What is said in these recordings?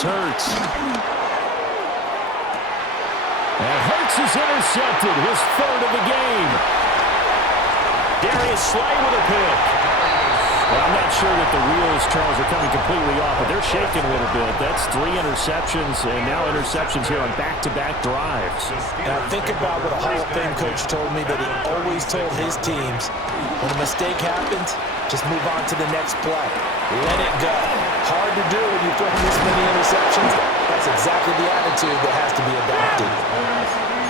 is Hurts. And Hurts is intercepted, his third of the game. Darius Slay with a pick. Well, I'm not sure that the wheels, Charles, are coming completely off, but they're shaking a little bit. That's 3 interceptions, and now interceptions here on back-to-back drives. And I think about what a Hall of Fame coach told me, that he always told his teams, when a mistake happens, just move on to the next play. Let it go. Hard to do when you've thrown this many interceptions. That's exactly the attitude that has to be adopted.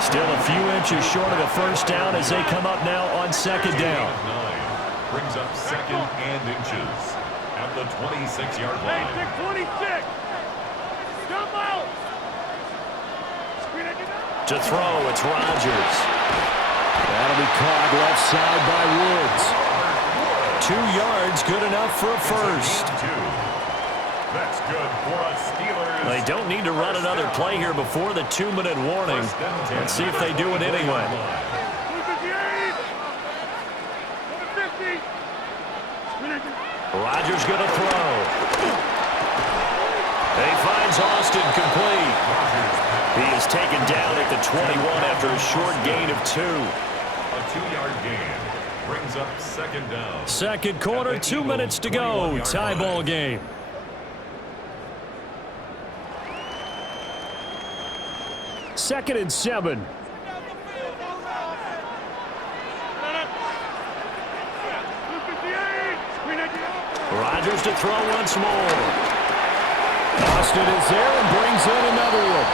Still a few inches short of a first down as they come up now on second down. Brings up second and inches at the 26-yard line. 26. Jump out. To throw, it's Rodgers. That'll be caught left side by Woods. 2 yards, good enough for a first. That's good for a Steelers. They don't need to run another play here before the 2-minute warning. Let's see if they do it anyway. Rodgers going to throw. He finds Austin complete. He is taken down at the 21 after a short gain of 2. A 2-yard gain brings up second down. Second quarter, 2 minutes to go. Tie ball game. Second and 7. Rodgers to throw once more. Austin is there and brings in another one.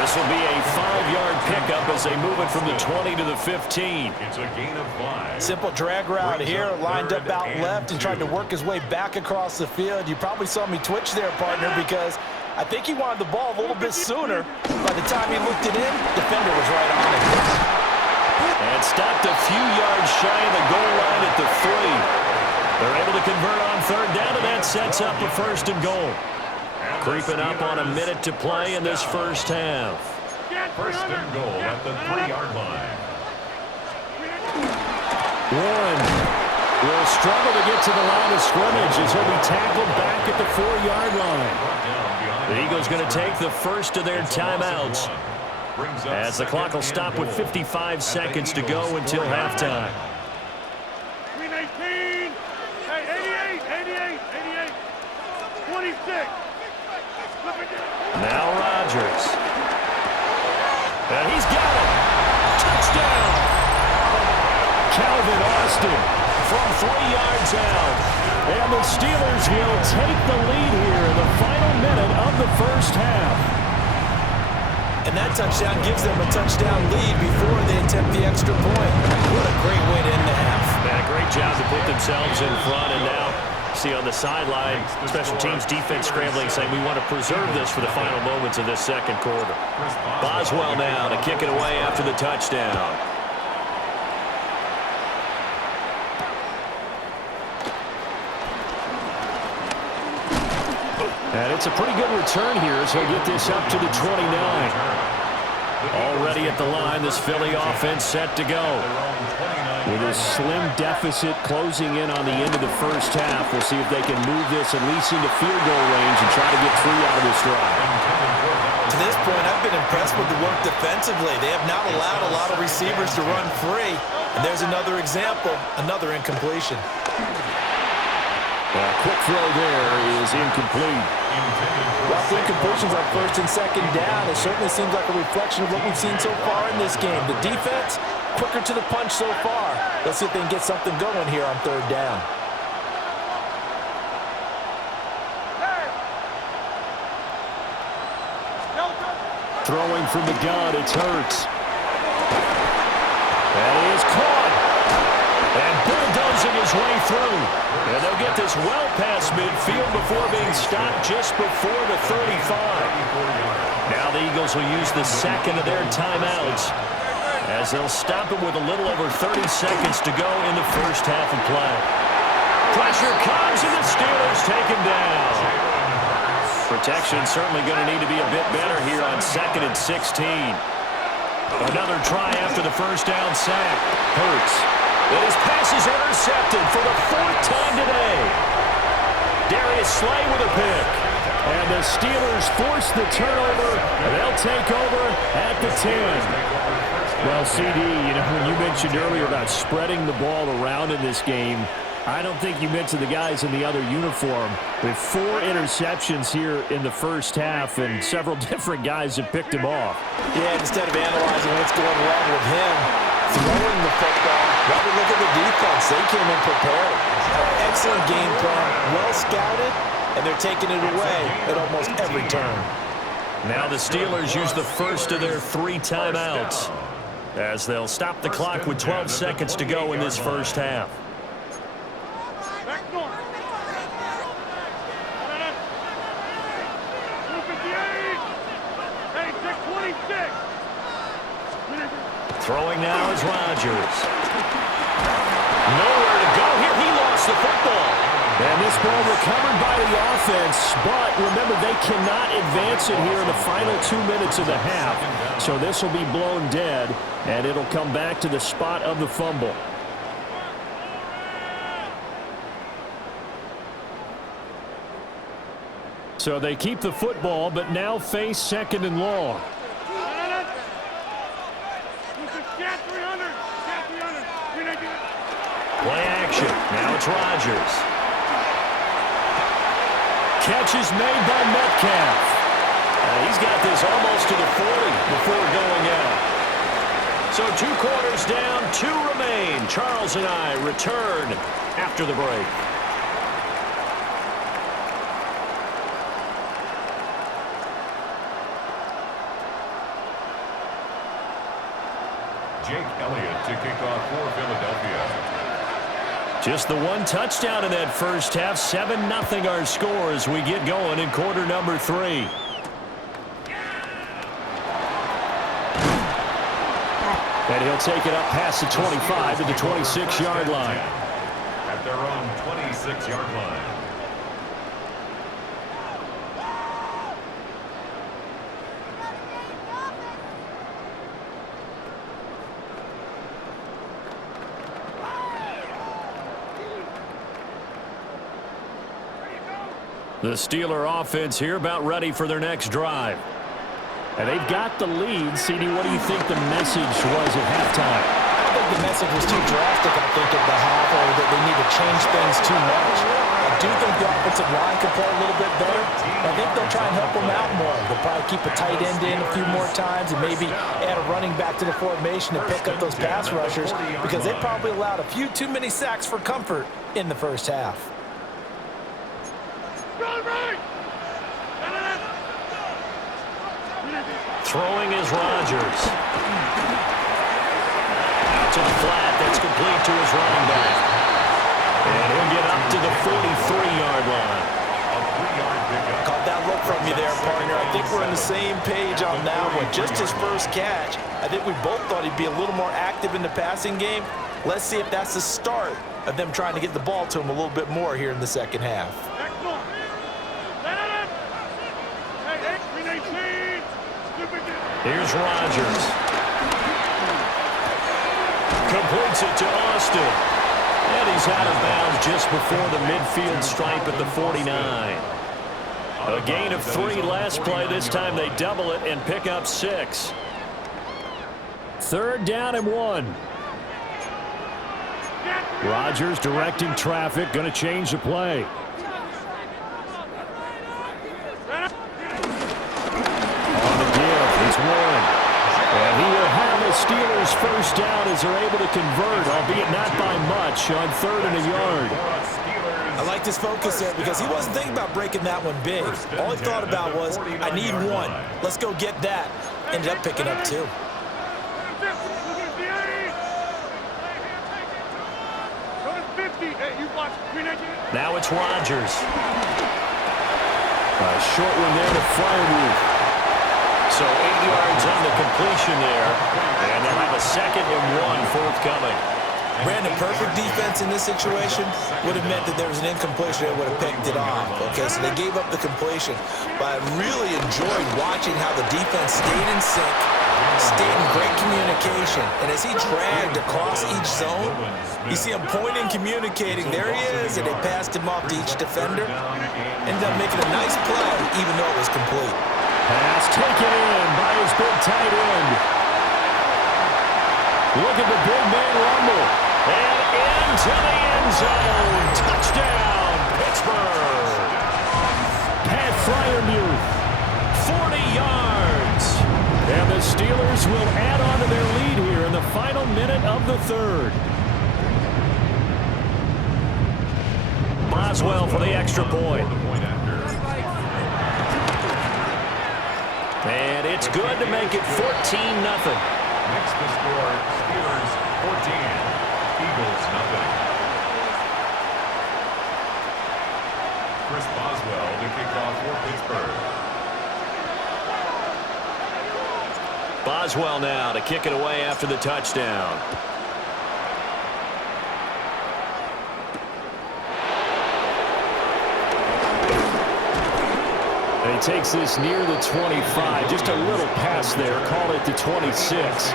This will be a 5-yard pickup as they move it from the 20 to the 15. It's a gain of 5. Simple drag route here, lined up out left and tried to work his way back across the field. You probably saw me twitch there, partner, because I think he wanted the ball a little bit sooner. By the time he looked it in, defender was right on it. And stopped a few yards shy of the goal line at the 3. They're able to convert on third down, and that sets up a first and goal. Creeping up on a minute to play in this first half. First and goal at the 3-yard line. Warren will struggle to get to the line of scrimmage as he'll be tackled back at the 4-yard line. The Eagles going to take the first of their timeouts as the clock will stop with 55 seconds to go until halftime. 26. Now Rodgers. And he's got it. Touchdown. Calvin Austin from 3 yards out. And the Steelers will take the lead here in the final minute of the first half. And that touchdown gives them a touchdown lead before they attempt the extra point. What a great way to end the half. Man, a great job to put themselves in front, and now see on the sideline, special teams defense scrambling, saying we want to preserve this for the final moments of this second quarter. Boswell now to kick it away after the touchdown. And it's a pretty good return here as he'll get this up to the 29. Already at the line, this Philly offense set to go. With a slim deficit closing in on the end of the first half, we'll see if they can move this at least into field goal range and try to get 3 out of this drive. To this point, I've been impressed with the work defensively. They have not allowed a lot of receivers to run free. And there's another example, another incompletion. A quick throw there is incomplete. Rough incompletions on first and second down. It certainly seems like a reflection of what we've seen so far in this game. The defense, quicker to the punch so far. Let's see if they can get something going here on third down. Throwing from the gun, it's Hurts. And he is caught. And bulldozing his way through. And they'll get this well past midfield before being stopped just before the 35. Now the Eagles will use the second of their timeouts as they'll stop it with a little over 30 seconds to go in the first half of play. Pressure comes and the Steelers take him down. Protection certainly going to need to be a bit better here on 2nd and 16. Another try after the first down sack. Hurts. And his pass is intercepted for the 4th time today. Darius Slay with a pick. And the Steelers force the turnover. They'll take over at the 10. Well, CD, when you mentioned earlier about spreading the ball around in this game, I don't think you mentioned the guys in the other uniform. With 4 interceptions here in the first half, and several different guys have picked him off. Yeah, instead of analyzing what's going wrong with him, throwing the football, rather look at the defense. They came in prepared. Excellent game plan, well scouted, and they're taking it away at almost every turn. Now the Steelers use the first of their 3 timeouts as they'll stop the clock with 12 seconds to go in this first half. Throwing now is Rodgers. Nowhere to go here. He lost the football. And this ball recovered by the offense, but remember, they cannot advance it here in the final 2 minutes of the half. So this will be blown dead, and it'll come back to the spot of the fumble. So they keep the football, but now face 2nd and long. Play action. Now it's Rodgers. Catch is made by Metcalf. He's got this almost to the 40 before going out. So 2 quarters down, 2 remain. Charles and I return after the break. Jake Elliott to kick off for Philadelphia. Just the 1 touchdown in that first half. 7-0 our score as we get going in quarter number 3. And he'll take it up past the 25 to the 26-yard line. At their own 26-yard line. The Steeler offense here about ready for their next drive. And they've got the lead. CD, what do you think the message was at halftime? I think the message was too drastic, I think, at the half, or that they need to change things too much. I do think the offensive line can play a little bit better. I think they'll try and help them out more. They'll probably keep a tight end in a few more times and maybe add a running back to the formation to pick up those pass rushers, because they probably allowed a few too many sacks for comfort in the first half. Throwing is Rodgers. Out to the flat. That's complete to his running back. And he'll get up to the 43-yard line. A 3-yard pickup. Caught that look from you there, partner. I think we're on the same page on that one. Just his first catch. I think we both thought he'd be a little more active in the passing game. Let's see if that's the start of them trying to get the ball to him a little bit more here in the second half. Here's Rodgers. Completes it to Austin. And he's out of bounds just before the midfield stripe at the 49. A gain of 3 last play. This time they double it and pick up 6. 3rd down and 1. Rodgers directing traffic. Going to change the play. It's Warren. And he will have the Steelers first down as they're able to convert, albeit not by much, on 3rd and a yard. I like this focus there because he wasn't thinking about breaking that one big. All he thought about was, I need 1. Let's go get that. Ended up picking up 2. Now it's Rodgers. A short one there to Fryermuth. So 8 yards on the completion there, and they'll have a 2nd and 1 forthcoming. Brandon, perfect defense in this situation would have meant that there was an incompletion that would have picked it off. Okay, so they gave up the completion. But I really enjoyed watching how the defense stayed in sync, Stayed in great communication, and as he dragged across each zone, you see him pointing, communicating. There he is, and they passed him off to each defender. Ended up making a nice play, even though it was complete. Pass taken in by his big tight end. Look at the big man rumble. And into the end zone. Touchdown, Pittsburgh. Pat Fryermuth, 40 yards. And the Steelers will add on to their lead here in the final minute of the third. Boswell for the extra point. And it's good to make it 14-0. Next the score, Steelers 14, Eagles nothing. Chris Boswell to kick off for Pittsburgh. Boswell now to kick it away after the touchdown. And he takes this near the 25. Just a little pass there. Call it the 26.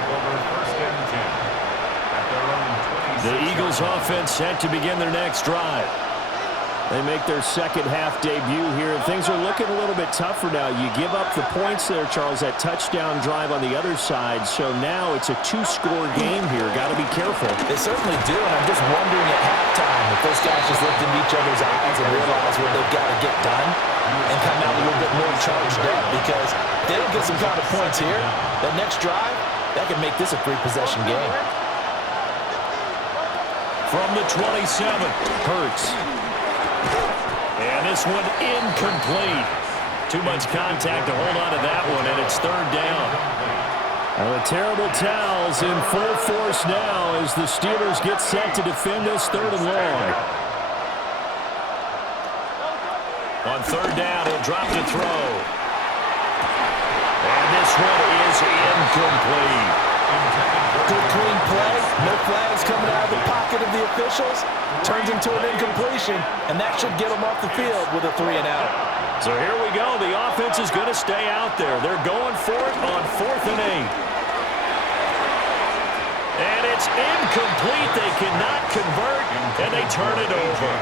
The Eagles offense set to begin their next drive. They make their second half debut here, and things are looking a little bit tougher now. You give up the points there, Charles, that touchdown drive on the other side. So now it's a two-score game here. Got to be careful. They certainly do, and I'm just wondering at halftime if those guys just looked in each other's eyes and realized what they've got to get done and come out a little bit more charged up, because if they don't get some kind of points here, that next drive, that could make this a three-possession game. From the 27, Hurts. And this one incomplete. Too much contact to hold on to that one, and it's third down. And the terrible towels in full force now as the Steelers get set to defend this third and long. On third down, he'll drop to throw. And this one is incomplete. Good clean play, no flags coming out of the pocket of the officials. Turns into an incompletion, and that should get them off the field with a 3-and-out. So here we go. The offense is going to stay out there. They're going for it on 4th and 8. And it's incomplete. They cannot convert, and they turn it over.